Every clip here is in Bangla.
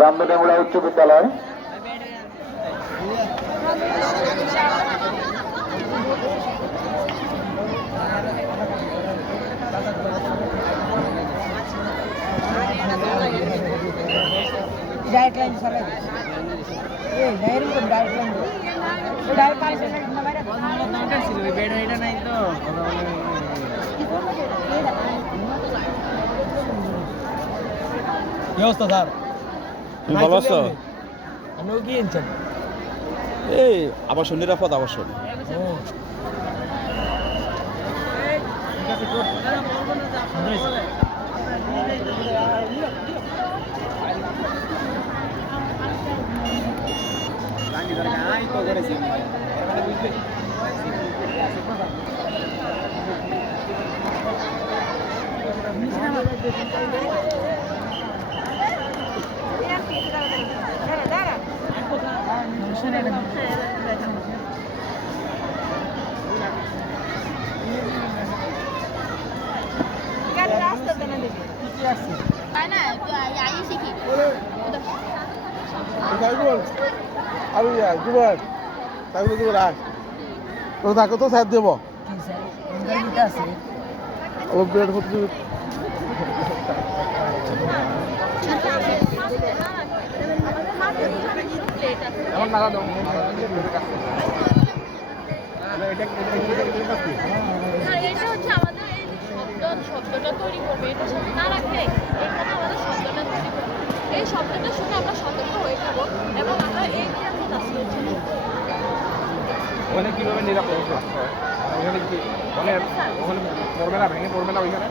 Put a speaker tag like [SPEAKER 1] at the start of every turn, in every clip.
[SPEAKER 1] রামবেনামুড়া উচ্চ বিদ্যালয়।
[SPEAKER 2] ডাইরেক্ট লাইন চলে এই ডাইরেক্ট কোন ডাইরেক্ট লাইন ডাইরেক্ট কাজ না বাইরে
[SPEAKER 3] ছিল ওই বেড এটা নাই তো
[SPEAKER 4] কি অবস্থা স্যার।
[SPEAKER 5] তুমি ভালো আছো?
[SPEAKER 4] গিয়েছেন
[SPEAKER 5] এই আবাসন নিরাপদ আবাসন
[SPEAKER 6] তাই না
[SPEAKER 4] আর জুবান তাহলে জুবান আয় তো তাকে তো সাথ দেব
[SPEAKER 2] কি স্যার
[SPEAKER 6] এটা হচ্ছে আমাদের এই শব্দ শব্দটা তৈরি সাথে না তৈরি এই শব্দটা শুনে আমরা সতর্ক হয়ে এবং আমরা এই
[SPEAKER 4] ওখানে কীভাবে নিরাপদ ওখানে কি মানে ওখানে পড়বে না ভেঙে পড়বে না ওইখানে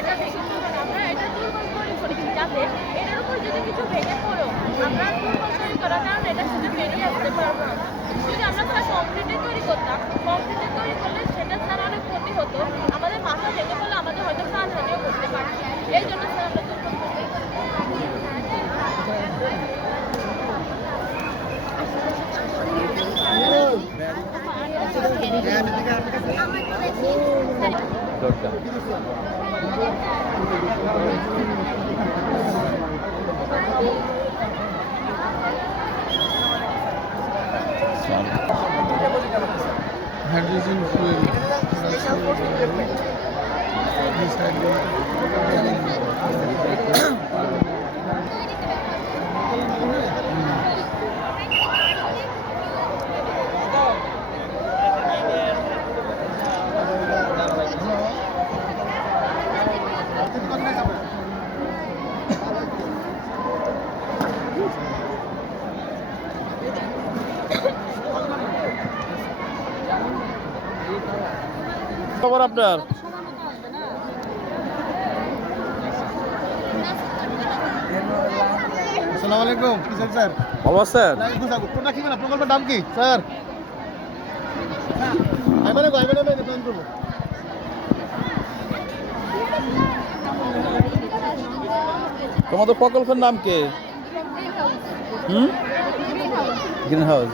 [SPEAKER 6] এটা ভেঙে পড়বে না এটা যাতে এটার উপর যদি কিছু ভেঙে পড়ো আমরা দুর্বল তৈরি করার কারণে এটার সাথে বেরিয়ে আসতে পারব না যদি আমরা স্যার কংক্রিটে তৈরি করতাম কংক্রিটে তৈরি করলে সেটা স্যার অনেক ক্ষতি হতো। আমাদের মাথা ভেঙে পড়লে আমাদের হয়তো প্রাণহানিও করতে hydrogen fuel production
[SPEAKER 5] is
[SPEAKER 4] highly challenging.
[SPEAKER 5] খবর আপনার?
[SPEAKER 4] আসসালামু আলাইকুম। স্যার?
[SPEAKER 5] আছেন?
[SPEAKER 4] কোনটা কি মানে প্রকল্পের নাম কি স্যার? আইবারে গো করব।
[SPEAKER 5] তোমাদের প্রকল্পের নাম কি? হুম? Green house